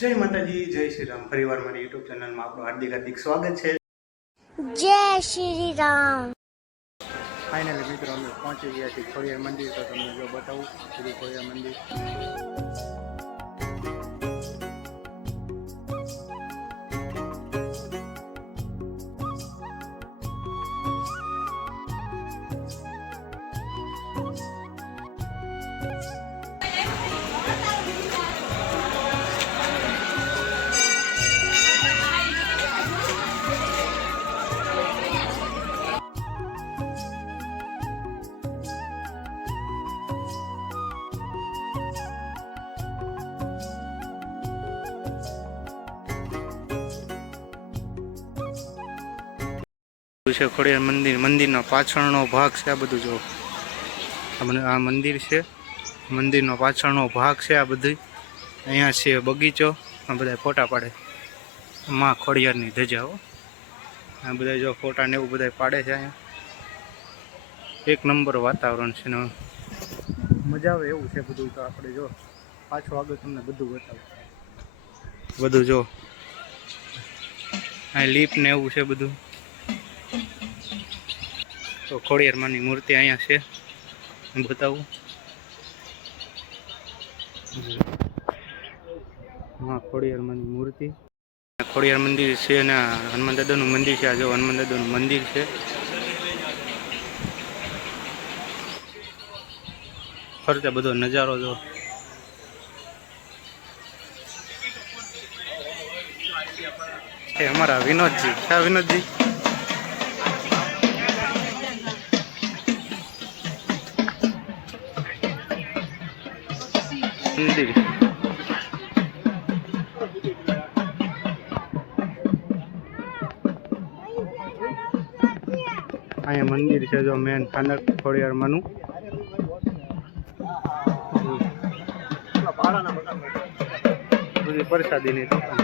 જય માતાજી, જય શ્રી રામ। ફરીવાર મારી યુટ્યુબ ચેનલમાં આપણું હાર્દિક હાર્દિક સ્વાગત છે। જય શ્રી રામ। ફાઇનલી મિત્રો અમે પહોંચી ગયા છીએ ખોડિયાર મંદિર। તો તમને જો બતાવું શ્રી ખોડિયાર મંદિર। છે ખોડિયાર મંદિર। મંદિરનો પાછળનો ભાગ છે। આ બધું જો આ મંદિર છે, મંદિરનો પાછળનો ભાગ છે। આ બધું અહીંયા છે બગીચો। આ બધા ફોટા પાડે માં ખોડિયારની ધજાઓ। આ બધા જો ફોટા ને એવું બધા પાડે છે। અહીંયા એક નંબર વાતાવરણ છે ને મજા આવે એવું છે બધું। તો આપણે જો પાછું આગળ તમને બધું બતાવું। બધું જો આ લીપ ને એવું છે બધું। તો ખોડિયાર માની મૂર્તિ અહીંયા છે, બતાવું। હા, ખોડિયાર માની મૂર્તિ। ખોડિયાર મંદિર છે અને હનુમાન દાદાનું મંદિર છે। આ જો હનુમાન દાદાનું મંદિર છે। ફરતે બધો નજારો જો। એ અમારા વિનોદજી છે। વિનોદજી મંદિર અહીંયા મંદિર છે જો મેન સ્થાનક ખોડિયાર માનું। બધી પ્રસાદીની દુકાન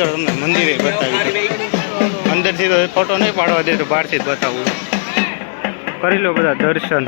તમને મંદિરે બતાવી। અંદરથી તો ફોટો નહીં પાડવા દે, તો બહારથી જ બતાવું। કરી લો બધા દર્શન।